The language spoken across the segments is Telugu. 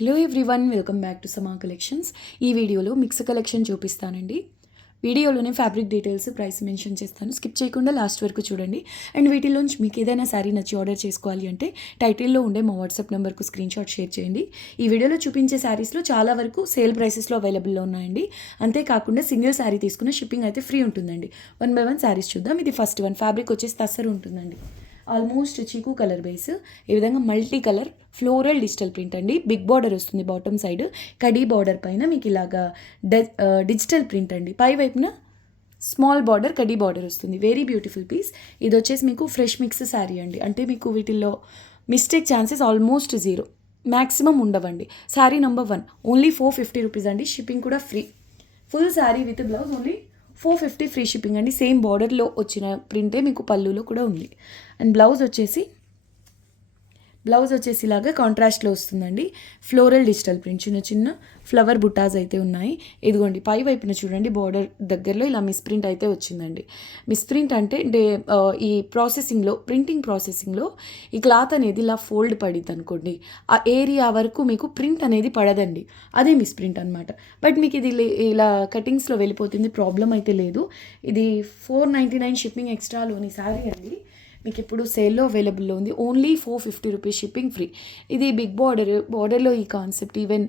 Hello everyone, welcome back to సమా కలెక్షన్స్. ఈ వీడియోలో మిక్స్ కలెక్షన్ చూపిస్తానండి. వీడియోలోనే ఫ్యాబ్రిక్ డీటెయిల్స్, ప్రైస్ మెన్షన్ చేస్తాను. స్కిప్ చేయకుండా లాస్ట్ వరకు చూడండి. అండ్ వీటిలోంచి మీకు ఏదైనా శారీ నచ్చి ఆర్డర్ చేసుకోవాలి అంటే టైటిల్లో ఉండే మా వాట్సాప్ నెంబర్కు స్క్రీన్ షాట్ షేర్ చేయండి. ఈ వీడియోలో చూపించే శారీస్లో చాలా వరకు సేల్ ప్రైసెస్లో అవైలబుల్లో ఉన్నాయండి. అంతేకాకుండా సింగిల్ శారీ తీసుకున్న షిప్పింగ్ అయితే ఫ్రీ ఉంటుందండి. 1 by 1 శారీస్ చూద్దాం. ఇది ఫస్ట్ వన్. ఫ్యాబ్రిక్ వచ్చేసి తస్సరు ఉంటుందండి. ఆల్మోస్ట్ చీకు కలర్ బేస్. ఈ విధంగా multi colour floral digital print అండి. బిగ్ బార్డర్ వస్తుంది బాటమ్ సైడ్. కడీ బార్డర్ పైన మీకు ఇలాగా డిజిటల్ ప్రింట్ అండి. పై వైపున స్మాల్ బార్డర్, కడీ బార్డర్ వస్తుంది. Very beautiful piece. ఇది వచ్చేసి మీకు ఫ్రెష్ మిక్స్ శారీ అండి. అంటే మీకు వీటిల్లో మిస్టేక్ ఛాన్సెస్ ఆల్మోస్ట్ 0, మ్యాక్సిమం ఉండవండి. శారీ నెంబర్ 1 ఓన్లీ 450 రూపీస్ అండి. షిప్పింగ్ కూడా free. Full sari with blouse only 450 free shipping అండి. సేమ్ బార్డర్లో వచ్చిన ప్రింటే మీకు పళ్ళులో కూడా ఉంది. అండ్ బ్లౌజ్ వచ్చేసి ఇలాగా కాంట్రాస్ట్లో వస్తుందండి. ఫ్లోరల్ డిజిటల్ ప్రింట్, చిన్న చిన్న ఫ్లవర్ బుటాస్ అయితే ఉన్నాయి. ఇదిగోండి పై వైపున చూడండి, బార్డర్ దగ్గరలో ఇలా మిస్ప్రింట్ అయితే వచ్చిందండి. మిస్ప్రింట్ అంటే ఈ ప్రింటింగ్ ప్రాసెసింగ్లో ఈ క్లాత్ అనేది ఇలా ఫోల్డ్ పడిద్ది అనుకోండి, ఆ ఏరియా వరకు మీకు ప్రింట్ అనేది పడదండి. అదే మిస్ప్రింట్ అనమాట. బట్ మీకు ఇది ఇలా కటింగ్స్లో వెళ్ళిపోతుంది, ప్రాబ్లం అయితే లేదు. ఇది 499 షిప్పింగ్ ఎక్స్ట్రాలోని శారీ అండి. మీకు ఇప్పుడు సేల్లో అవైలబుల్లో ఉంది. Only 450 rupees shipping free. ఇది బిగ్ బార్డర్లో ఈ కాన్సెప్ట్ ఈవెన్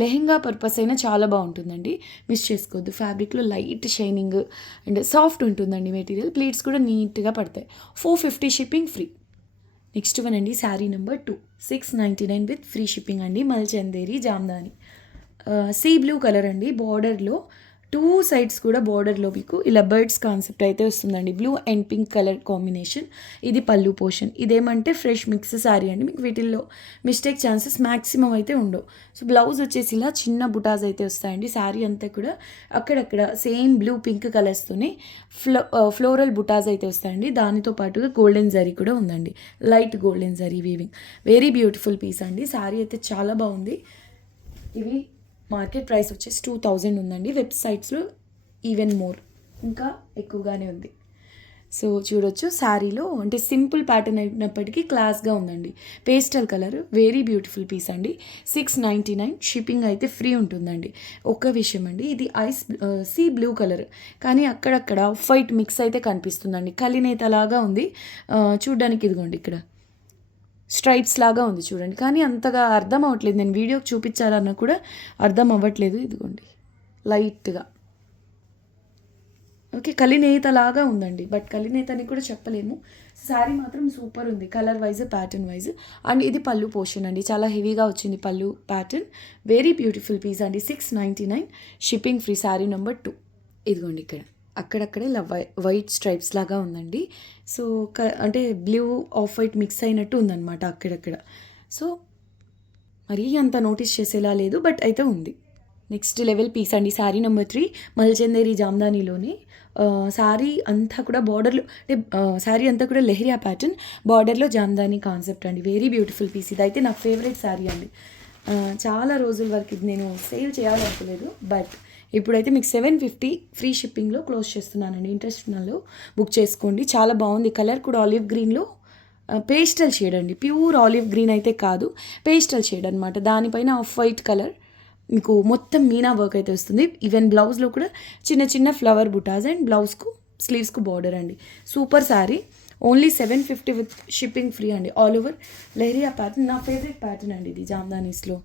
లెహెంగా పర్పస్ అయినా చాలా బాగుంటుందండి. మిస్ చేసుకోవద్దు. ఫ్యాబ్రిక్లో లైట్ షైనింగ్ అండ్ సాఫ్ట్ ఉంటుందండి మెటీరియల్. ప్లీట్స్ కూడా నీట్గా పడతాయి. 450 షిప్పింగ్ ఫ్రీ. నెక్స్ట్ వన్ అండి, sari number 2, 699 with free shipping అండి. మల్చందేరి జామ్దాని సీ బ్లూ కలర్ అండి. బార్డర్లో 2 సైడ్స్ కూడా బార్డర్లో మీకు ఇలా బర్డ్స్ కాన్సెప్ట్ అయితే వస్తుందండి. Blue and pink colour combination. ఇది పళ్ళు పోర్షన్. ఇదేమంటే ఫ్రెష్ మిక్స్ శారీ అండి. మీకు వీటిల్లో మిస్టేక్ ఛాన్సెస్ మ్యాక్సిమం అయితే ఉండవు. సో బ్లౌజ్ వచ్చేసి ఇలా చిన్న బుటాస్ అయితే వస్తాయండి. శారీ అంతా కూడా అక్కడక్కడ సేమ్ బ్లూ పింక్ కలర్స్తోనే ఫ్లోరల్ బుటాస్ అయితే వస్తాయండి. దానితో పాటుగా గోల్డెన్ జరీ కూడా ఉందండి. Light golden zari weaving. Very beautiful piece అండి. శారీ అయితే చాలా బాగుంది. ఇవి మార్కెట్ ప్రైస్ వచ్చేసి 2000 ఉందండి. వెబ్సైట్స్లో ఈవెన్ మోర్, ఇంకా ఎక్కువగానే ఉంది. సో చూడొచ్చు, శారీలో అంటే సింపుల్ ప్యాటర్న్ అయినప్పటికీ క్లాస్గా ఉందండి. Pastel colour, very beautiful piece అండి. 699 షిప్పింగ్ అయితే ఫ్రీ ఉంటుందండి. ఒక్క విషయం అండి, ఇది సీ బ్లూ కలర్ కానీ అక్కడక్కడ వైట్ మిక్స్ అయితే కనిపిస్తుందండి. కలినేత లాగా ఉంది చూడ్డానికి. ఇదిగోండి ఇక్కడ స్ట్రైప్స్ లాగా ఉంది చూడండి, కానీ అంతగా అర్థం అవ్వట్లేదు. నేను వీడియోకి చూపించాలన్నా కూడా అర్థం అవ్వట్లేదు. ఇదిగోండి లైట్గా ఓకే, కలినేత లాగా ఉందండి. బట్ కలినేత అని కూడా చెప్పలేము. శారీ మాత్రం సూపర్ ఉంది, colour wise, pattern wise. And ఇది పళ్ళు పోర్షన్ అండి. చాలా హెవీగా వచ్చింది పళ్ళు ప్యాటర్న్. వెరీ బ్యూటిఫుల్ పీస్ అండి. 699 షిప్పింగ్ ఫ్రీ. శారీ నెంబర్ 2. ఇదిగోండి ఇక్కడ అక్కడక్కడ ఇలా వైట్ స్ట్రైప్స్ లాగా ఉందండి. సో అంటే బ్లూ ఆఫ్ వైట్ మిక్స్ అయినట్టు ఉందన్నమాట అక్కడక్కడ. సో మరీ అంత నోటీస్ చేసేలా లేదు, బట్ అయితే ఉంది. నెక్స్ట్ లెవెల్ పీస్ అండి. శారీ నెంబర్ 3 మల్చందేరి జామ్దానిలోని. శారీ అంతా కూడా బార్డర్లో అంటే శారీ అంతా కూడా లెహరియా ప్యాటర్న్, బార్డర్లో జామ్దాని కాన్సెప్ట్ అండి. Very beautiful piece. ఇదైతే నా ఫేవరెట్ శారీ అండి. చాలా రోజుల వరకు ఇది నేను సేల్ చేయాలనుకోలేదు, బట్ ఇప్పుడైతే మీకు 750 ఫ్రీ షిప్పింగ్లో క్లోజ్ చేస్తున్నానండి. ఇంట్రెస్ట్ ఉన్న వాళ్ళు బుక్ చేసుకోండి. చాలా బాగుంది. కలర్ కూడా ఆలివ్ గ్రీన్లో పేస్టల్ షేడ్ అండి. ప్యూర్ ఆలివ్ గ్రీన్ అయితే కాదు, పేస్టల్ షేడ్ అనమాట. దానిపైన ఆఫ్ వైట్ కలర్ మీకు మొత్తం మీనా వర్క్ అయితే వస్తుంది. ఈవెన్ బ్లౌజ్లో కూడా చిన్న చిన్న ఫ్లవర్ బుటాస్ అండ్ బ్లౌజ్కు స్లీవ్స్కు బార్డర్ అండి. Super sari. Only 750 with shipping free అండి. All over leheriya pattern. నా ఫేవరెట్ ప్యాటర్న్ అండి ఇది జామ్దానీస్లో.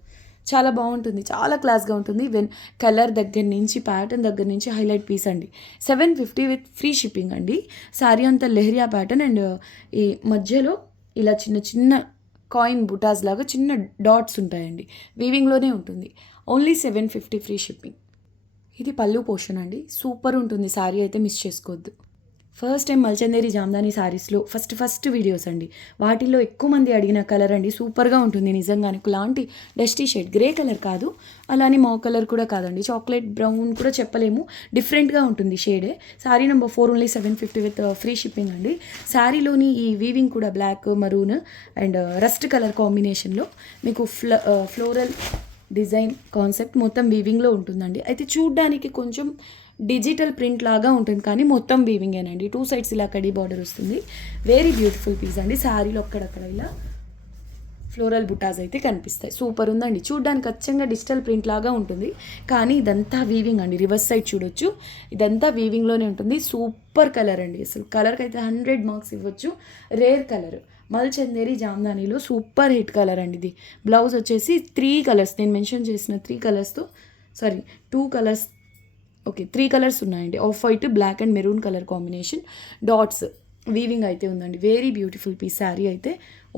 చాలా బాగుంటుంది, చాలా క్లాస్గా ఉంటుంది. ఈవెన్ కలర్ దగ్గర నుంచి, ప్యాటర్న్ దగ్గర నుంచి హైలైట్ పీస్ అండి. 750 విత్ ఫ్రీ షిప్పింగ్ అండి. శారీ అంతా లెహరియా ప్యాటర్న్ అండ్ ఈ మధ్యలో ఇలా చిన్న చిన్న కాయిన్ బుటాస్ లాగా చిన్న డాట్స్ ఉంటాయండి. వీవింగ్లోనే ఉంటుంది. Only 750 free shipping. ఇది పళ్ళు పోర్షన్ అండి. సూపర్ ఉంటుంది శారీ అయితే, మిస్ చేసుకోవద్దు. ఫస్ట్ టైం మల్చందేరి జామ్దాని శారీస్లో ఫస్ట్ వీడియోస్ అండి. వాటిల్లో ఎక్కువ మంది అడిగిన కలర్ అండి. సూపర్గా ఉంటుంది నిజంగానే. ఒకలాంటి డస్టీ షేడ్, గ్రే కలర్ కాదు, అలానే మో కలర్ కూడా కాదండి, చాక్లెట్ బ్రౌన్ కూడా చెప్పలేము, డిఫరెంట్గా ఉంటుంది షేడే. Sari number 4 only 750 with free shipping అండి. శారీలోని ఈ వీవింగ్ కూడా black, maroon and rust colour కాంబినేషన్లో మీకు ఫ్లోరల్ డిజైన్ కాన్సెప్ట్ మొత్తం వీవింగ్లో ఉంటుందండి. అయితే చూడ్డానికి కొంచెం డిజిటల్ ప్రింట్ లాగా ఉంటుంది, కానీ మొత్తం వీవింగేనండి. 2 సైడ్స్ ఇలా కడీ బార్డర్ వస్తుంది. వెరీ బ్యూటిఫుల్ పీస్ అండి. శారీలో అక్కడక్కడ ఇలా ఫ్లోరల్ బుటాస్ అయితే కనిపిస్తాయి. సూపర్ ఉందండి. చూడ్డానికి అచ్చంగా డిజిటల్ ప్రింట్ లాగా ఉంటుంది, కానీ ఇదంతా వీవింగ్ అండి. రివర్స్ సైడ్ చూడొచ్చు, ఇదంతా వీవింగ్లోనే ఉంటుంది. సూపర్ కలర్ అండి. అసలు కలర్కి అయితే 100 మార్క్స్ ఇవ్వచ్చు. రేర్ కలర్, మల్చందేరి జామ్దానీలో సూపర్ హిట్ కలర్ అండి ఇది. బ్లౌజ్ వచ్చేసి 3 కలర్స్, నేను మెన్షన్ చేసిన 3 కలర్స్తో, సారీ 2 కలర్స్, ఓకే 3 కలర్స్ ఉన్నాయండి. Off white, black and maroon colour combination, dots weaving అయితే ఉందండి. Very beautiful piece. శారీ అయితే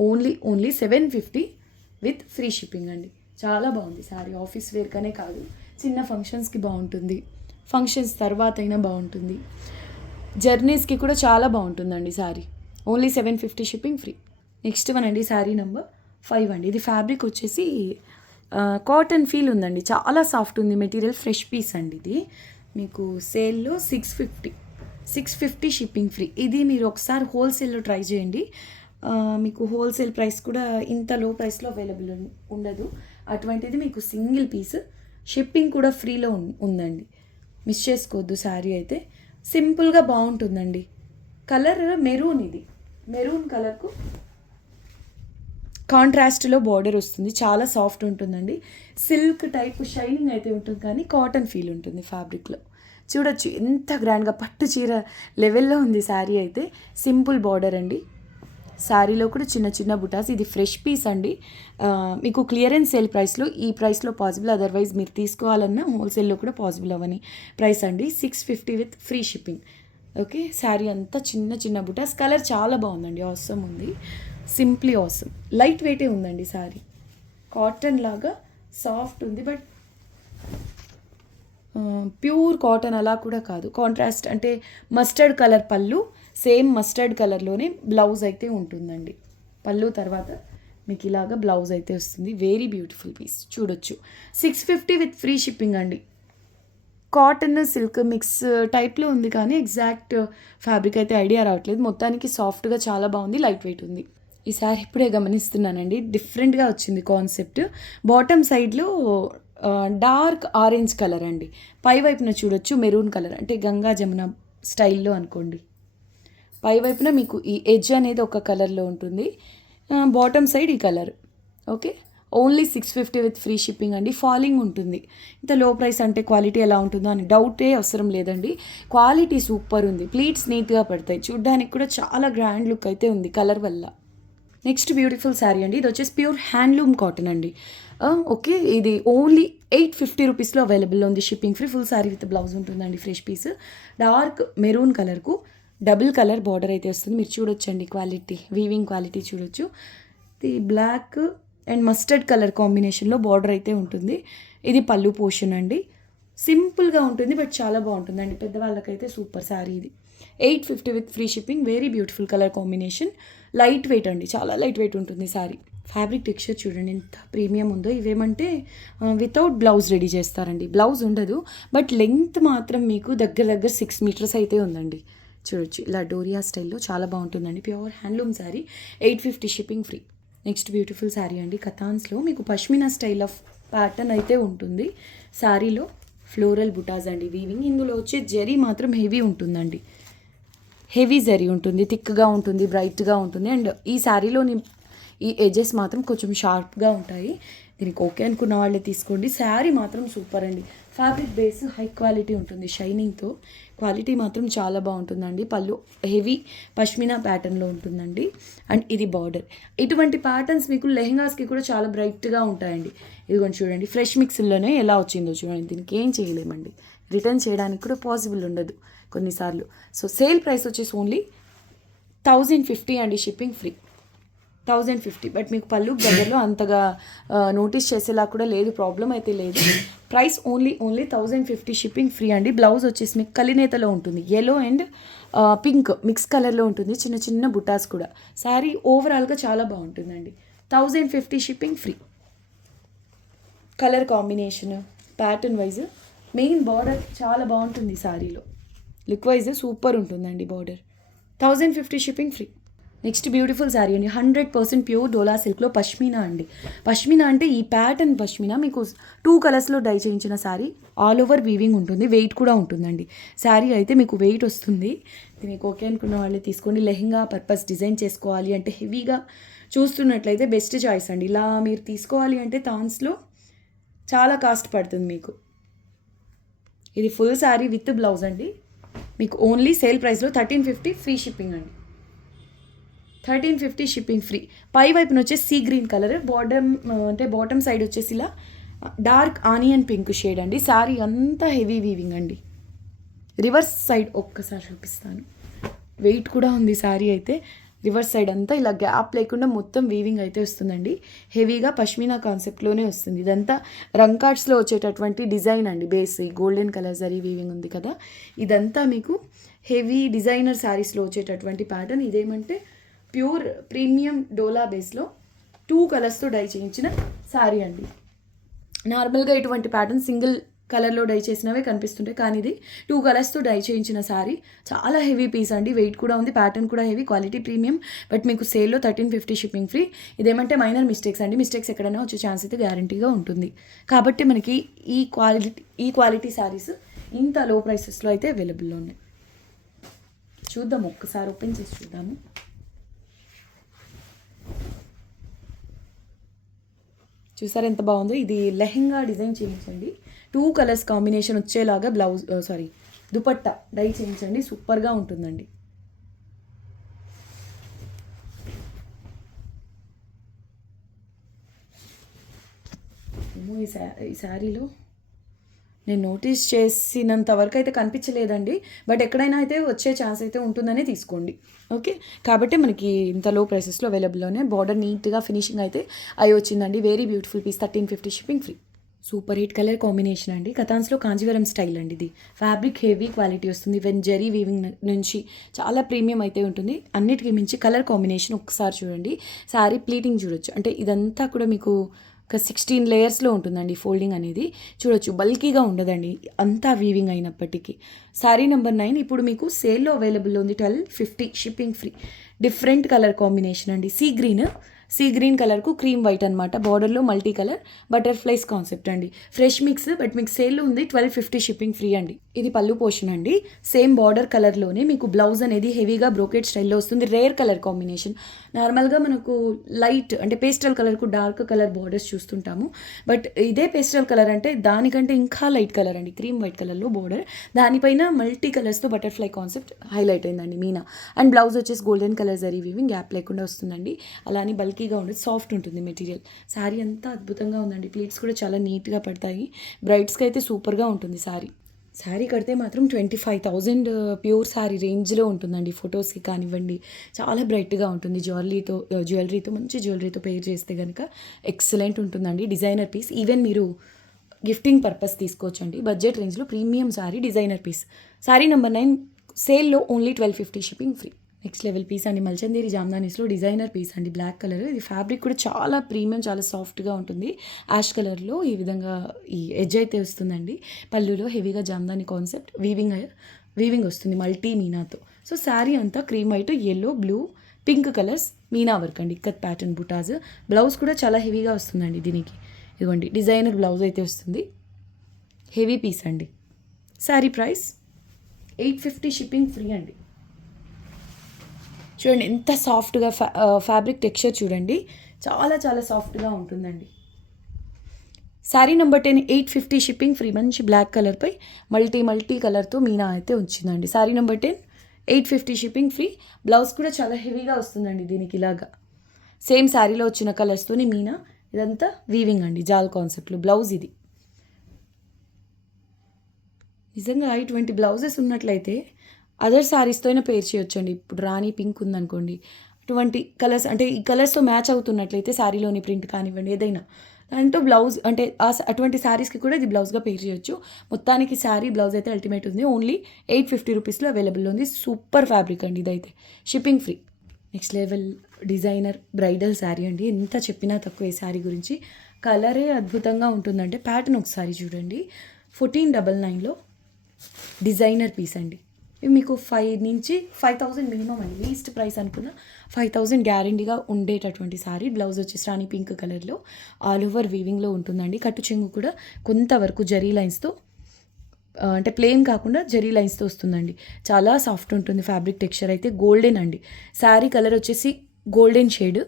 ఓన్లీ 750 విత్ ఫ్రీ షిప్పింగ్ అండి. చాలా బాగుంది శారీ. ఆఫీస్ వేర్కనే కాదు, చిన్న ఫంక్షన్స్కి బాగుంటుంది, ఫంక్షన్స్ తర్వాత అయినా బాగుంటుంది, జర్నీస్కి కూడా చాలా బాగుంటుందండి sari. Only 750 shipping free. Next one అండి, శారీ నెంబర్ 5 అండి. ఇది ఫ్యాబ్రిక్ వచ్చేసి కాటన్ ఫీల్ ఉందండి. చాలా సాఫ్ట్ ఉంది మెటీరియల్. ఫ్రెష్ పీస్ అండి ఇది. మీకు సేల్లో 650 షిప్పింగ్ ఫ్రీ. ఇది మీరు ఒకసారి హోల్సేల్లో ట్రై చేయండి. మీకు హోల్సేల్ ప్రైస్ కూడా ఇంత లో ప్రైస్లో అవైలబుల్ ఉండదు. అటువంటిది మీకు సింగిల్ పీస్ షిప్పింగ్ కూడా ఫ్రీలో ఉందండి. మిస్ చేసుకోవద్దు. శారీ అయితే సింపుల్గా బాగుంటుందండి. కలర్ మెరూన్, ఇది మెరూన్ కలర్కు కాంట్రాస్ట్లో బార్డర్ వస్తుంది. చాలా సాఫ్ట్ ఉంటుందండి. సిల్క్ టైప్ షైనింగ్ అయితే ఉంటుంది, కానీ కాటన్ ఫీల్ ఉంటుంది ఫ్యాబ్రిక్లో. చూడొచ్చు ఎంత గ్రాండ్గా పట్టు చీర లెవెల్లో ఉంది శారీ అయితే. సింపుల్ బార్డర్ అండి. శారీలో కూడా చిన్న చిన్న బుటాస్. ఇది ఫ్రెష్ పీస్ అండి. మీకు క్లియరెన్స్ సేల్ ప్రైస్లో ఈ ప్రైస్లో పాసిబుల్, అదర్వైజ్ మీరు తీసుకోవాలన్నా హోల్సేల్లో కూడా పాసిబుల్ అవ్వని ప్రైస్ అండి. 650 with free shipping. Okay, sari అంతా చిన్న చిన్న బుటాస్. కలర్ చాలా బాగుందండి. ఆసమ్ ఉంది, సింప్లీ ఆసమ్. లైట్ వెయిటే ఉందండి శారీ. కాటన్ లాగా సాఫ్ట్ ఉంది, బట్ ప్యూర్ కాటన్ అలా కూడా కాదు. కాంట్రాస్ట్ అంటే mustard colour pallu, same mustard కలర్లోనే బ్లౌజ్ అయితే ఉంటుందండి. పళ్ళు తర్వాత మీకు ఇలాగా బ్లౌజ్ అయితే వస్తుంది. Very beautiful piece. చూడొచ్చు 650 విత్ ఫ్రీ షిప్పింగ్ అండి. కాటన్ సిల్క్ మిక్స్ టైప్లో ఉంది, కానీ ఎగ్జాక్ట్ ఫ్యాబ్రిక్ అయితే ఐడియా రావట్లేదు. మొత్తానికి సాఫ్ట్గా చాలా బాగుంది, లైట్ వెయిట్ ఉంది. ఈ సారీ ఇప్పుడే గమనిస్తున్నానండి, డిఫరెంట్గా వచ్చింది కాన్సెప్ట్. బాటమ్ సైడ్లో డార్క్ ఆరెంజ్ కలర్ అండి. పై వైపున చూడొచ్చు మెరూన్ కలర్, అంటే గంగా జమున స్టైల్లో అనుకోండి. పై వైపున మీకు ఈ ఎడ్జ్ అనేది ఒక కలర్లో ఉంటుంది, బాటమ్ సైడ్ ఈ colour. Okay, only 650 with free shipping అండి. ఫాలింగ్ ఉంటుంది. ఇంత లో ప్రైస్ అంటే క్వాలిటీ ఎలా ఉంటుందో అని డౌటే అవసరం లేదండి. క్వాలిటీ సూపర్ ఉంది. ప్లీట్స్ నీట్గా పడతాయి. చూడ్డానికి కూడా చాలా గ్రాండ్ లుక్ అయితే ఉంది కలర్ వల్ల. నెక్స్ట్ బ్యూటిఫుల్ శారీ అండి. ఇది వచ్చేసి ప్యూర్ హ్యాండ్లూమ్ కాటన్ అండి. ఓకే, ఇది ఓన్లీ 850 రూపీస్లో అవైలబుల్లో ఉంది. Shipping free. Full sari with blouse ఉంటుందండి. Fresh piece. డార్క్ మెరూన్ కలర్కు డబుల్ కలర్ బార్డర్ అయితే వస్తుంది. మీరు చూడొచ్చండి క్వాలిటీ, వీవింగ్ క్వాలిటీ చూడొచ్చు. ఇది బ్లాక్ అండ్ మస్టర్డ్ కలర్ కాంబినేషన్లో బార్డర్ అయితే ఉంటుంది. ఇది పళ్ళు పోర్షన్ అండి. సింపుల్గా ఉంటుంది, బట్ చాలా బాగుంటుందండి. పెద్దవాళ్ళకైతే సూపర్ శారీ ఇది. 850 with free shipping. Very beautiful colour combination. Light weight అండి, చాలా లైట్ వెయిట్ ఉంటుంది శారీ. ఫ్యాబ్రిక్ టెక్స్చర్ చూడండి ఎంత ప్రీమియం ఉందో. ఇవేమంటే వితౌట్ బ్లౌజ్ రెడీ చేస్తారండి. బ్లౌజ్ ఉండదు, బట్ లెంగ్త్ మాత్రం మీకు దగ్గర 6 మీటర్స్ అయితే ఉందండి. చూడొచ్చు ఇలా డోరియా స్టైల్లో చాలా బాగుంటుందండి. Pure handloom sari. 850 shipping free. Next beautiful sari అండి. కథాన్స్లో మీకు పష్మినా స్టైల్ ఆఫ్ ప్యాటర్న్ అయితే ఉంటుంది. శారీలో ఫ్లోరల్ బుటాస్ అండి వీవింగ్. ఇందులో వచ్చే జరీ మాత్రం హెవీ ఉంటుందండి. హెవీ జరీ ఉంటుంది, థిక్గా ఉంటుంది, బ్రైట్గా ఉంటుంది. అండ్ ఈ శారీలోని ఈ ఎడ్జెస్ మాత్రం కొంచెం షార్ప్గా ఉంటాయి. దీనికి ఓకే అనుకున్న వాళ్ళే తీసుకోండి. శారీ మాత్రం సూపర్ అండి. ఫ్యాబ్రిక్ బేస్ హై క్వాలిటీ ఉంటుంది, షైనింగ్తో. క్వాలిటీ మాత్రం చాలా బాగుంటుందండి. పళ్ళు హెవీ పష్మినా ప్యాటర్న్లో ఉంటుందండి. అండ్ ఇది బార్డర్. ఇటువంటి ప్యాటర్న్స్ మీకు లెహెంగాస్కి కూడా చాలా బ్రైట్గా ఉంటాయండి. ఇదిగోండి చూడండి, ఫ్రెష్ మిక్స్లోనే ఎలా వచ్చిందో చూడండి. దీనికి ఏం చేయలేమండి, రిటర్న్ చేయడానికి కూడా పాసిబుల్ ఉండదు కొన్నిసార్లు. సో సేల్ ప్రైస్ వచ్చేసి ఓన్లీ 1050 అండి. Shipping free. 1050. బట్ మీకు పళ్ళు దగ్గరలో అంతగా నోటీస్ చేసేలా కూడా లేదు, ప్రాబ్లం అయితే లేదు. ప్రైస్ ఓన్లీ 1050 షిప్పింగ్ ఫ్రీ అండి. బ్లౌజ్ వచ్చేసి మీకు కలినేతలో ఉంటుంది. ఎల్లో అండ్ పింక్ మిక్స్ కలర్లో ఉంటుంది. చిన్న చిన్న బుటాస్ కూడా. శారీ ఓవరాల్గా చాలా బాగుంటుందండి. 1050 shipping free. Colour combination pattern wise main border చాలా బాగుంటుంది శారీలో. లుక్ వైజ్ సూపర్ ఉంటుందండి border. 1050 shipping free. Next beautiful sari అండి. 100% ప్యూర్ డోలా సిల్క్లో పష్మినా అండి. పష్మినా అంటే ఈ ప్యాటర్న్ పష్మినా మీకు 2 కలర్స్లో డై చేయించిన శారీ. ఆల్ ఓవర్ వీవింగ్ ఉంటుంది, వెయిట్ కూడా ఉంటుందండి. శారీ అయితే మీకు వెయిట్ వస్తుంది. ఇది మీకు ఓకే అనుకున్న వాళ్ళే తీసుకోండి. లెహెంగా పర్పస్ డిజైన్ చేసుకోవాలి అంటే హెవీగా చూస్తున్నట్లయితే బెస్ట్ చాయిస్ అండి. ఇలా మీరు తీసుకోవాలి అంటే థాన్స్లో చాలా కాస్ట్ పడుతుంది మీకు. ఇది ఫుల్ శారీ విత్ బ్లౌజ్ అండి. మీకు ఓన్లీ సేల్ ప్రైస్లో 1350 ఫ్రీ షిప్పింగ్ అండి. 1350 షిప్పింగ్ ఫ్రీ. పై వైపున వచ్చేసి sea green colour, bottom side వచ్చేసి ఇలా డార్క్ ఆనియన్ పింక్ షేడ్ అండి. శారీ అంతా హెవీ వీవింగ్ అండి. రివర్స్ సైడ్ ఒక్కసారి చూపిస్తాను. వెయిట్ కూడా ఉంది శారీ అయితే. రివర్స్ సైడ్ అంతా ఇలా గ్యాప్ లేకుండా మొత్తం వీవింగ్ అయితే వస్తుందండి. హెవీగా పష్మినా కాన్సెప్ట్లోనే వస్తుంది. ఇదంతా రంకార్డ్స్లో వచ్చేటటువంటి డిజైన్ అండి. Base golden colour zari weaving ఉంది కదా, ఇదంతా మీకు హెవీ డిజైనర్ శారీస్లో వచ్చేటటువంటి ప్యాటర్న్. ఇదేమంటే ప్యూర్ ప్రీమియం డోలా బేస్లో 2 కలర్స్తో డై చేయించిన శారీ అండి. నార్మల్గా ఇటువంటి ప్యాటర్న్ సింగిల్ కలర్లో డై చేసినవే కనిపిస్తుంటాయి, కానీ ఇది 2 కలర్స్తో డై చేయించిన శారీ. చాలా హెవీ పీస్ అండి. వెయిట్ కూడా ఉంది, ప్యాటర్న్ కూడా హెవీ, క్వాలిటీ ప్రీమియం. బట్ మీకు సేల్లో 1350 షిప్పింగ్ ఫ్రీ. ఇదేమంటే మైనర్ మిస్టేక్స్ అండి. మిస్టేక్స్ ఎక్కడైనా వచ్చే ఛాన్స్ అయితే గ్యారంటీగా ఉంటుంది. కాబట్టి మనకి ఈ క్వాలిటీ శారీస్ ఇంత లో ప్రైసెస్లో అయితే అవైలబుల్లో ఉన్నాయి. చూద్దాం, ఒక్కసారి ఓపెన్ చేసి చూద్దాము. చూసారు ఎంత బాగుందో. ఇది లెహెంగా డిజైన్ చేయించండి. 2 కలర్స్ కాంబినేషన్ వచ్చేలాగా దుపట్టా డై చేయించండి. సూపర్గా ఉంటుందండి. ఏమో ఈ శారీలో నేను నోటీస్ చేసినంత వరకు అయితే కనిపించలేదండి. బట్ ఎక్కడైనా అయితే వచ్చే ఛాన్స్ అయితే ఉంటుందనే తీసుకోండి. ఓకే, కాబట్టి మనకి ఇంత లో ప్రైసెస్లో అవైలబుల్లోనే బార్డర్ నీట్గా ఫినిషింగ్ అయితే అయి వచ్చిందండి. Very beautiful piece. 1350 shipping free. Super hit colour combination అండి. కథాన్స్లో కాంజీవరం స్టైల్ అండి. ఇది ఫ్యాబ్రిక్ హెవీ క్వాలిటీ వస్తుంది. వెన్ జరీ వీవింగ్ నుంచి చాలా ప్రీమియం అయితే ఉంటుంది. అన్నిటికీ మించి కలర్ కాంబినేషన్ ఒక్కసారి చూడండి. శారీ ప్లీటింగ్ చూడొచ్చు. అంటే ఇదంతా కూడా మీకు ఒక 16 లేయర్స్లో ఉంటుందండి. ఫోల్డింగ్ అనేది చూడొచ్చు, బల్కీగా ఉండదండి అంతా వీవింగ్ అయినప్పటికీ. శారీ నెంబర్ 9 ఇప్పుడు మీకు సేల్లో అవైలబుల్లో ఉంది. 1250 shipping free. Different colour combination అండి. సీ గ్రీన్ కలర్కు క్రీమ్ వైట్ అనమాట. బార్డర్లో మల్టీ కలర్ బటర్ఫ్లైస్ కాన్సెప్ట్ అండి. ఫ్రెష్ మిక్స్, బట్ మీకు సేల్లో ఉంది. 1250 షిప్పింగ్ ఫ్రీ అండి. ఇది పళ్ళు పోర్షన్ అండి. సేమ్ బార్డర్ కలర్లోనే మీకు బ్లౌజ్ అనేది హెవీగా బ్రోకెట్ స్టైల్లో వస్తుంది. Rare colour combination. నార్మల్గా మనకు లైట్ అంటే పేస్టల్ కలర్కు డార్క్ కలర్ బార్డర్స్ చూస్తుంటాము. బట్ ఇదే పేస్టల్ కలర్ అంటే దానికంటే ఇంకా లైట్ కలర్ అండి. క్రీమ్ వైట్ కలర్లో బార్డర్, దానిపైన మల్టీ కలర్స్తో బటర్ఫ్లై కాన్సెప్ట్ హైలైట్ అయిందండి మీనా. అండ్ బ్లౌజ్ వచ్చేసి golden colour zari weaving, gap లేకుండా వస్తుందండి. అలానే బల్కీగా ఉండదు, సాఫ్ట్ ఉంటుంది మెటీరియల్. శారీ అంతా అద్భుతంగా ఉందండి. ప్లీట్స్ కూడా చాలా నీట్గా పడతాయి. బ్రైడ్స్కి అయితే సూపర్గా ఉంటుంది శారీ కడితే మాత్రం 25,000 ప్యూర్ శారీ రేంజ్లో ఉంటుందండి. ఫొటోస్కి కానివ్వండి, చాలా బ్రైట్గా ఉంటుంది. జ్యువెలరీతో మంచి జ్యువెలరీతో పేర్ చేస్తే కనుక ఎక్సలెంట్ ఉంటుందండి. Designer piece. ఈవెన్ మీరు గిఫ్టింగ్ పర్పస్ తీసుకోవచ్చండి. బడ్జెట్ రేంజ్లో premium sari, designer piece. Sari number 9 సేల్లో only 1250 shipping free. Next level piece అండి. మల్చందేరి జామ్దానీస్లో డిజైనర్ పీస్ అండి. Black colour. ఇది ఫ్యాబ్రిక్ కూడా చాలా ప్రీమియం, చాలా సాఫ్ట్గా ఉంటుంది. యాష్ కలర్లో ఈ విధంగా ఈ ఎడ్జ్ అయితే వస్తుందండి. పళ్ళులో హెవీగా జామ్దాని కాన్సెప్ట్ వీవింగ్ వస్తుంది మల్టీ మీనాతో. సో శారీ అంతా cream white, yellow, blue, pink colours Meena work అండి. ఇక్కత్ ప్యాటర్న్ బుటాస్. బ్లౌజ్ కూడా చాలా హెవీగా వస్తుందండి దీనికి. ఇదిగోండి డిజైనర్ బ్లౌజ్ అయితే వస్తుంది. హెవీ పీస్ అండి. శారీ ప్రైస్ 850 షిప్పింగ్ ఫ్రీ అండి. చూడండి ఎంత సాఫ్ట్గా ఫ్యాబ్రిక్ టెక్స్చర్ చూడండి, చాలా చాలా సాఫ్ట్గా ఉంటుందండి. Sari number 10 850 shipping free. మంచి బ్లాక్ కలర్పై మల్టీ కలర్తో మీనా అయితే వచ్చిందండి. Sari number 10 850 shipping free. Blouse కూడా చాలా హెవీగా వస్తుందండి దీనికి. ఇలాగా సేమ్ శారీలో వచ్చిన కలర్స్తోని మీనా. ఇదంతా వీవింగ్ అండి, జాల్ కాన్సెప్ట్లో. బ్లౌజ్ ఇది. నిజంగా ఇటువంటి బ్లౌజెస్ ఉన్నట్లయితే అదర్ శారీస్తో అయినా పేర్ చేయొచ్చండి. ఇప్పుడు రాణి పింక్ ఉందనుకోండి, అటువంటి కలర్స్ అంటే ఈ కలర్స్తో మ్యాచ్ అవుతున్నట్లయితే శారీలోని ప్రింట్ కానివ్వండి ఏదైనా దాంట్లో బ్లౌజ్ అంటే అటువంటి శారీస్కి కూడా ఇది బ్లౌజ్గా పేర్ చేయొచ్చు. మొత్తానికి శారీ బ్లౌజ్ అయితే అల్టిమేట్ ఉంది. ఓన్లీ 850 రూపీస్లో అవైలబుల్ ఉంది. సూపర్ ఫ్యాబ్రిక్ అండి ఇదైతే. Shipping free. Next level designer bridal sari అండి. ఎంత చెప్పినా తక్కువ ఈ శారీ గురించి. కలరే అద్భుతంగా ఉంటుందంటే ప్యాటర్న్ ఒకసారి చూడండి. 1499లో డిజైనర్ పీస్ అండి. మీకు 5 నుంచి 5000 మినిమం అండి. లీస్ట్ ప్రైస్ అనుకున్న 5000 గ్యారెంటీగా ఉండేటటువంటి శారీ. బ్లౌజ్ వచ్చేసి రాణి పింక్ కలర్లో ఆల్ ఓవర్ వీవింగ్లో ఉంటుందండి. కట్టు చెంగు కూడా కొంతవరకు జరీ లైన్స్తో అంటే ప్లెయిన్ కాకుండా జరీ లైన్స్తో వస్తుందండి. చాలా సాఫ్ట్ ఉంటుంది. ఫ్యాబ్రిక్ టెక్స్చర్ అయితే గోల్డెన్ అండి. శారీ కలర్ వచ్చేసి గోల్డెన్ షేడ్.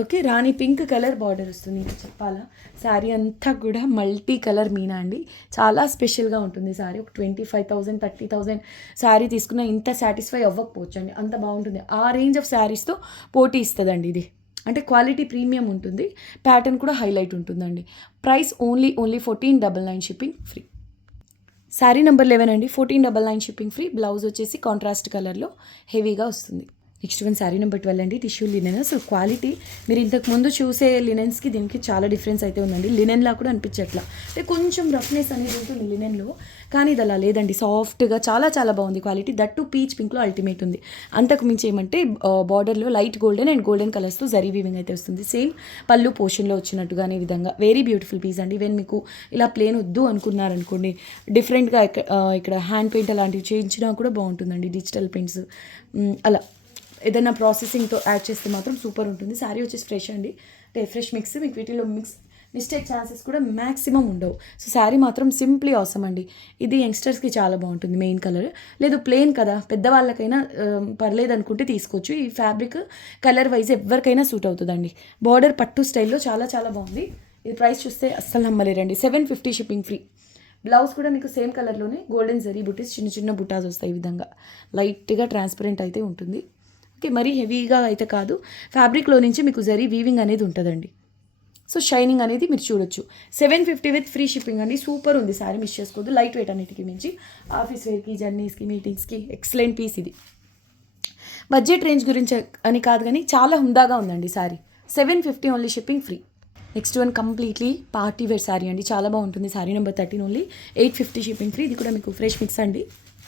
ఓకే, రాణి పింక్ కలర్ బార్డర్ వస్తుంది. ఇంకా చెప్పాలా, శారీ అంతా కూడా మల్టీ కలర్ మీనా అండి. చాలా స్పెషల్గా ఉంటుంది శారీ. ఒక 25,000 30,000 శారీ తీసుకున్న ఇంత సాటిస్ఫై అవ్వకపోవచ్చు అండి, అంత బాగుంటుంది. ఆ రేంజ్ ఆఫ్ శారీస్తో పోటీ ఇస్తుందండి ఇది. అంటే క్వాలిటీ ప్రీమియం ఉంటుంది, ప్యాటర్న్ కూడా హైలైట్ ఉంటుందండి. Price only 1499 shipping free. Sari number 11 అండి, 1499 షిప్పింగ్ ఫ్రీ. బ్లౌజ్ వచ్చేసి కాంట్రాస్ట్ కలర్లో హెవీగా వస్తుంది. నెక్స్ట్ వన్ శారీ నెంబర్ 12 అండి, టిష్యూ లినెన్. అసలు క్వాలిటీ మీరు ఇంతకు ముందు చూసే లినెన్స్కి దీనికి చాలా డిఫరెన్స్ అయితే ఉందండి. లినెన్లా కూడా అనిపించట్లా, అంటే కొంచెం రఫ్నెస్ అనేది ఉంటుంది లినెన్లో, కానీ ఇది అలా లేదండి. సాఫ్ట్గా చాలా చాలా బాగుంది క్వాలిటీ. దట్టు పీచ్ పింక్లో అల్టిమేట్ ఉంది. అంతకు మించి ఏమంటే బార్డర్లో లైట్ గోల్డెన్ అండ్ గోల్డెన్ కలర్స్తో జరీ వీవింగ్ అయితే వస్తుంది. సేమ్ పళ్ళు పోర్షన్లో వచ్చినట్టుగానే విధంగా వెరీ బ్యూటిఫుల్ పీస్ అండి. ఈవెన్ మీకు ఇలా ప్లేన్ వద్దు అనుకున్నారనుకోండి, డిఫరెంట్గా ఇక్కడ హ్యాండ్ పెయింట్ అలాంటివి చేయించినా కూడా బాగుంటుందండి. డిజిటల్ పెయింట్స్ అలా ఏదైనా ప్రాసెసింగ్తో యాడ్ చేస్తే మాత్రం సూపర్ ఉంటుంది. శారీ వచ్చేసి ఫ్రెష్ అండి, అంటే ఫ్రెష్ మిక్స్. మీకు వీటిలో మిస్టేక్ ఛాన్సెస్ కూడా మ్యాక్సిమం ఉండవు. సో శారీ మాత్రం సింప్లీ అవసరం అండి. ఇది యంగ్స్టర్స్కి చాలా బాగుంటుంది. మెయిన్ కలర్ లేదు, ప్లెయిన్ కదా, పెద్దవాళ్ళకైనా పర్లేదు అనుకుంటే తీసుకోవచ్చు. ఈ ఫ్యాబ్రిక్ కలర్ వైజ్ ఎవరికైనా సూట్ అవుతుందండి. బార్డర్ పట్టు స్టైల్లో చాలా చాలా బాగుంది. ఇది ప్రైస్ చూస్తే అస్సలు నమ్మలేరండి, 750 షిప్పింగ్ ఫ్రీ. బ్లౌజ్ కూడా మీకు సేమ్ కలర్లోనే గోల్డెన్ జరీ బుటీస్, చిన్న చిన్న బుటాస్ వస్తాయి. ఈ విధంగా లైట్గా ట్రాన్స్పరెంట్ అయితే ఉంటుంది. ఓకే, మరీ హెవీగా అయితే కాదు. ఫ్యాబ్రిక్లో నుంచి మీకు జరీ వీవింగ్ అనేది ఉంటుందండి. సో షైనింగ్ అనేది మీరు చూడొచ్చు. 750 విత్ ఫ్రీ షిప్పింగ్ అండి. సూపర్ ఉంది శారీ, మిస్ చేసుకోవద్దు. లైట్ వెయిట్ అన్నిటికీ మించి ఆఫీస్ వేర్కి, జర్నీస్కి, మీటింగ్స్కి ఎక్సలెంట్ పీస్ ఇది. బడ్జెట్ రేంజ్ గురించి అని కాదు కానీ చాలా హుందాగా ఉందండి sari. 750 only shipping free. Next one completely party wear sari అండి, చాలా బాగుంటుంది. Sari number 13 only 850 shipping free. ఇది కూడా మీకు ఫ్రెష్ మిక్స్ అండి.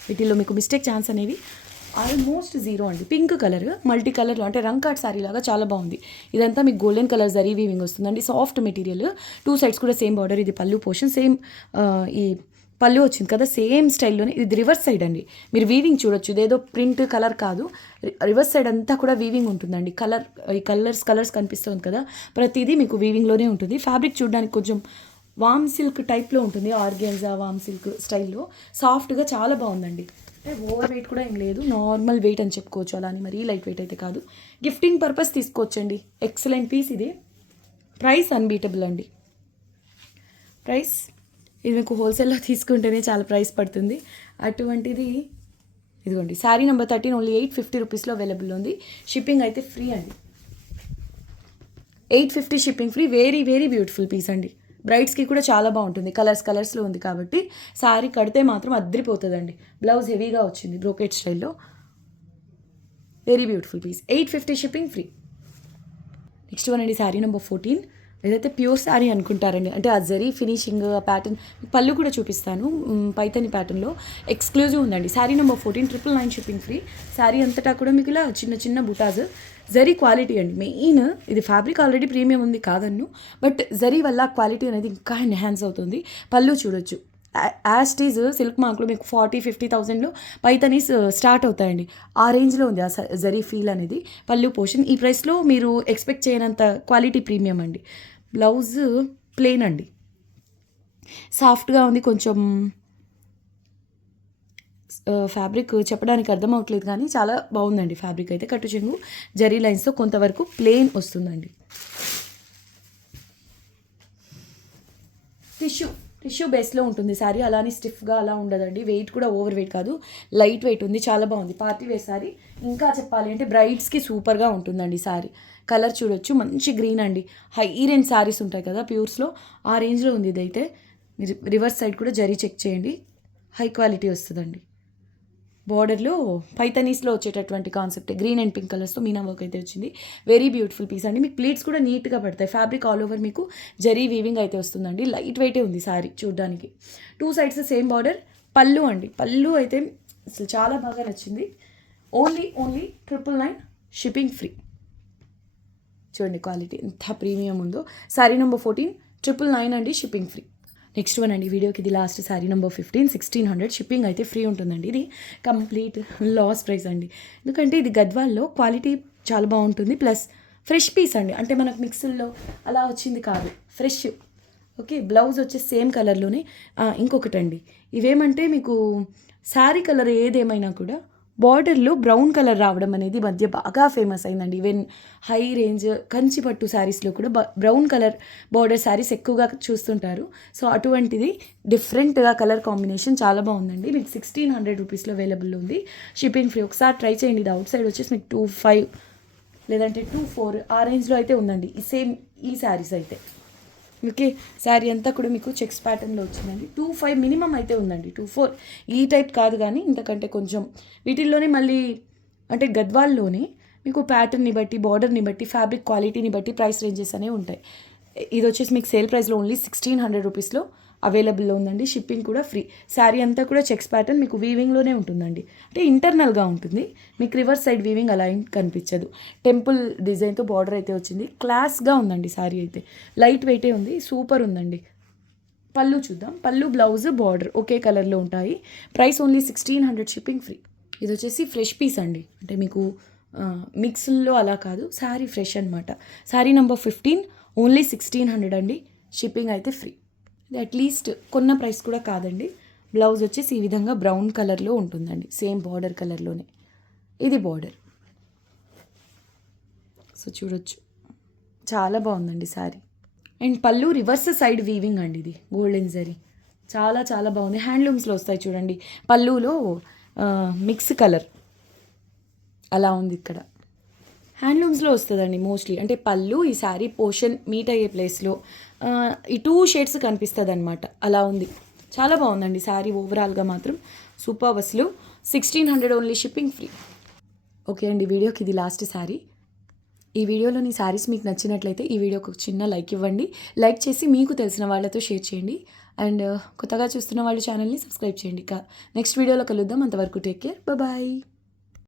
వీటిలో మీకు మిస్టేక్ ఛాన్స్ అనేవి ఆల్మోస్ట్ జీరో అండి. పింక్ కలర్ మల్టీ కలర్లో, అంటే రంగ్ కార్డ్ శారీ లాగా చాలా బాగుంది. ఇదంతా మీకు గోల్డెన్ కలర్ జరీ వీవింగ్ వస్తుందండి. సాఫ్ట్ మెటీరియల్, 2 సైడ్స్ కూడా సేమ్ బార్డర్. ఇది పళ్ళు పోర్షన్, సేమ్ ఈ పళ్ళు వచ్చింది కదా సేమ్ స్టైల్లోనే. ఇది రివర్స్ సైడ్ అండి, మీరు వీవింగ్ చూడొచ్చు. ఇదేదో ప్రింట్ కలర్ కాదు, రివర్స్ సైడ్ అంతా కూడా వీవింగ్ ఉంటుందండి. ఈ కలర్స్ కనిపిస్తుంది కదా, ప్రతిదీ మీకు వీవింగ్లోనే ఉంటుంది. ఫ్యాబ్రిక్ చూడడానికి కొంచెం వామ్ సిల్క్ టైప్లో ఉంటుంది, ఆర్గాన్జా వామ్ సిల్క్ స్టైల్లో. సాఫ్ట్గా చాలా బాగుందండి. అంటే ఓవర్ వెయిట్ కూడా ఏం లేదు, నార్మల్ వెయిట్ అని చెప్పుకోవచ్చు. అలా అని మరీ లైట్ వెయిట్ అయితే కాదు. గిఫ్టింగ్ పర్పస్ తీసుకోవచ్చండి. ఎక్సలెంట్ పీస్ ఇది. ప్రైస్ అన్బీటబుల్ అండి. ప్రైస్ ఇది మీకు హోల్సేల్లో తీసుకుంటేనే చాలా ప్రైస్ పడుతుంది. అటువంటిది ఇదిగోండి, శారీ నెంబర్ 13 ఓన్లీ 850 రూపీస్లో అవైలబుల్ ఉంది. షిప్పింగ్ అయితే ఫ్రీ అండి. 850 shipping free. Very very beautiful piece అండి. బ్రైడ్స్కి కూడా చాలా బాగుంటుంది. కలర్స్లో ఉంది కాబట్టి శారీ కడితే మాత్రం అద్రిపోతుందండి. బ్లౌజ్ హెవీగా వచ్చింది బ్రోకెట్ స్టైల్లో. Very beautiful piece. 850 shipping free. Next one అండి, శారీ నెంబర్ 14. ఏదైతే ప్యూర్ శారీ అనుకుంటారండి, అంటే ఆ జరీ ఫినిషింగ్, ఆ ప్యాటర్న్. పళ్ళు కూడా చూపిస్తాను, పైతని ప్యాటర్న్లో ఎక్స్క్లూజివ్ ఉందండి. Sari number 14 999 shipping free. Sari అంతటా కూడా మీకు ఇలా చిన్న చిన్న బుటాస్, జరీ క్వాలిటీ అండి. మెయిన్ ఇది ఫ్యాబ్రిక్ ఆల్రెడీ ప్రీమియం ఉంది కాదన్ను, బట్ జరీ వల్ల క్వాలిటీ అనేది ఇంకా ఎన్హాన్స్ అవుతుంది. పళ్ళు చూడొచ్చు, యాస్టీజ్ సిల్క్ మార్క్లో మీకు 40-50,000లో పైతనీస్ స్టార్ట్ అవుతాయండి. ఆ రేంజ్లో ఉంది ఆ జరీ ఫీల్ అనేది. పళ్ళు పోర్షన్ ఈ ప్రైస్లో మీరు ఎక్స్పెక్ట్ చేయనంత క్వాలిటీ ప్రీమియం అండి. బ్లౌజ్ ప్లెయిన్ అండి, సాఫ్ట్గా ఉంది. కొంచెం ఫ్యాబ్రిక్ చెప్పడానికి అర్థం అవ్వట్లేదు కానీ చాలా బాగుందండి ఫ్యాబ్రిక్ అయితే. కట్టు చెంగు జరీ లైన్స్తో కొంతవరకు ప్లెయిన్ వస్తుందండి. టిష్యూ బేస్లో ఉంటుంది శారీ, అలానే స్టిఫ్గా అలా ఉండదండి. వెయిట్ కూడా ఓవర్ వెయిట్ కాదు, లైట్ వెయిట్ ఉంది. చాలా బాగుంది పార్టీ వేర్ శారీ. ఇంకా చెప్పాలి అంటే బ్రైడ్స్కి సూపర్గా ఉంటుందండి శారీ. కలర్ చూడొచ్చు, మంచి గ్రీన్ అండి. హై రేంజ్ శారీస్ ఉంటాయి కదా ప్యూర్స్లో, ఆ రేంజ్లో ఉంది ఇదైతే. మీరు రివర్స్ సైడ్ కూడా జరీ చెక్ చేయండి, హై క్వాలిటీ వస్తుందండి. బార్డర్లో పైతనీస్లో వచ్చేటటువంటి కాన్సెప్ట్, గ్రీన్ అండ్ పింక్ కలర్స్తో మీనా వర్క్ అయితే వచ్చింది. వెరీ బ్యూటిఫుల్ పీస్ అండి. మీకు ప్లీట్స్ కూడా నీట్గా పడతాయి. ఫ్యాబ్రిక్ ఆల్ ఓవర్ మీకు జరీ వీవింగ్ అయితే వస్తుందండి. లైట్ వెయిటే ఉంది శారీ చూడడానికి. 2 సైడ్స్ సేమ్ బార్డర్. పళ్ళు అండి, పళ్ళు అయితే అసలు చాలా బాగా నచ్చింది. Only 999 shipping free. చూడండి క్వాలిటీ ఎంత ప్రీమియం ఉందో. శారీ నెంబర్ 14 999 అండి, షిప్పింగ్ ఫ్రీ. నెక్స్ట్ వన్ అండి, వీడియోకి ఇది లాస్ట్. శారీ నెంబర్ 15 1600 షిప్పింగ్ అయితే ఫ్రీ ఉంటుందండి. ఇది కంప్లీట్ లాస్ ప్రైస్ అండి, ఎందుకంటే ఇది గద్వాల్లో క్వాలిటీ చాలా బాగుంటుంది. ప్లస్ ఫ్రెష్ పీస్ అండి, అంటే మనకు మిక్స్లో అలా వచ్చింది కాదు, ఫ్రెష్. ఓకే, బ్లౌజ్ వచ్చే సేమ్ కలర్లోనే. ఇంకొకటి అండి, ఇవేమంటే మీకు శారీ కలర్ ఏదేమైనా కూడా బార్డర్లో బ్రౌన్ కలర్ రావడం అనేది మధ్య బాగా ఫేమస్ అయిందండి. ఈవెన్ హై రేంజ్ కంచి పట్టు శారీస్లో కూడా బ్రౌన్ కలర్ బార్డర్ శారీస్ ఎక్కువగా చూస్తుంటారు. సో అటువంటిది డిఫరెంట్గా కలర్ కాంబినేషన్ చాలా బాగుందండి. మీకు 1600 రూపీస్లో అవైలబుల్ ఉంది. Shipping free. ఒకసారి ట్రై చేయండి. ఇది అవుట్ సైడ్ వచ్చేసి మీకు 25 లేదంటే 24 ఆ రేంజ్లో అయితే ఉందండి. ఈ శారీస్ అయితే ఓకే. శారీ అంతా కూడా మీకు చెక్స్ ప్యాటర్న్లో వచ్చిందండి. 25 మినిమం అయితే ఉందండి. 24 ఈ టైప్ కాదు, కానీ ఇంతకంటే కొంచెం వీటిల్లోనే మళ్ళీ అంటే గద్వాల్లోనే మీకు ప్యాటర్న్ని బట్టి, బార్డర్ని బట్టి, ఫ్యాబ్రిక్ క్వాలిటీని బట్టి ప్రైస్ రేంజెస్ అనేవి ఉంటాయి. ఇది వచ్చేసి మీకు సేల్ ప్రైస్లో ఓన్లీ 1600 రూపీస్లో అవైలబుల్లో ఉందండి. షిప్పింగ్ కూడా ఫ్రీ. శారీ అంతా కూడా చెక్స్ ప్యాటర్న్ మీకు వీవింగ్లోనే ఉంటుందండి. అంటే ఇంటర్నల్గా ఉంటుంది, మీకు రివర్స్ సైడ్ వీవింగ్ అలా ఏం కనిపించదు. టెంపుల్ డిజైన్తో బార్డర్ అయితే వచ్చింది. క్లాస్గా ఉందండి శారీ అయితే. లైట్ వెయిటే ఉంది, సూపర్ ఉందండి. పళ్ళు చూద్దాం. పళ్ళు, బ్లౌజ్, బార్డర్ ఒకే కలర్లో ఉంటాయి. Price only 1600, shipping free. ఇది వచ్చేసి ఫ్రెష్ పీస్ అండి. అంటే మీకు మిక్స్లో అలా కాదు, శారీ ఫ్రెష్ అనమాట. శారీ నెంబర్ 15 ఓన్లీ 1600 అండి. షిప్పింగ్ అయితే ఫ్రీ. ఇది అట్లీస్ట్ కొన్న ప్రైస్ కూడా కాదండి. బ్లౌజ్ వచ్చేసి ఈ విధంగా బ్రౌన్ కలర్లో ఉంటుందండి, సేమ్ బార్డర్ కలర్లోనే. ఇది బార్డర్. సో చూడొచ్చు, చాలా బాగుందండి శారీ. అండ్ పళ్ళు రివర్స్ సైడ్ వీవింగ్ అండి. ఇది గోల్డెన్ జరీ, చాలా చాలా బాగుంది. హ్యాండ్లూమ్స్లో వస్తాయి చూడండి, పళ్ళులో మిక్స్ కలర్ అలా ఉంది. ఇక్కడ హ్యాండ్లూమ్స్లో వస్తుందండి మోస్ట్లీ. అంటే పళ్ళు ఈ శారీ పోర్షన్ మీట్ అయ్యే ప్లేస్లో ఈ 2 షేడ్స్ కనిపిస్తుంది అనమాట, అలా ఉంది. చాలా బాగుందండి శారీ. ఓవరాల్గా మాత్రం సూపర్. అసలు 1600 ఓన్లీ, షిప్పింగ్ ఫ్రీ. ఓకే అండి, వీడియోకి ఇది లాస్ట్ శారీ. ఈ వీడియోలోని శారీస్ మీకు నచ్చినట్లయితే ఈ వీడియోకి ఒక చిన్న లైక్ ఇవ్వండి. లైక్ చేసి మీకు తెలిసిన వాళ్ళతో షేర్ చేయండి. అండ్ కొత్తగా చూస్తున్న వాళ్ళు ఛానల్ని సబ్స్క్రైబ్ చేయండి. నెక్స్ట్ వీడియోలో కలుద్దాం. అంతవరకు టేక్ కేర్, బాయ్.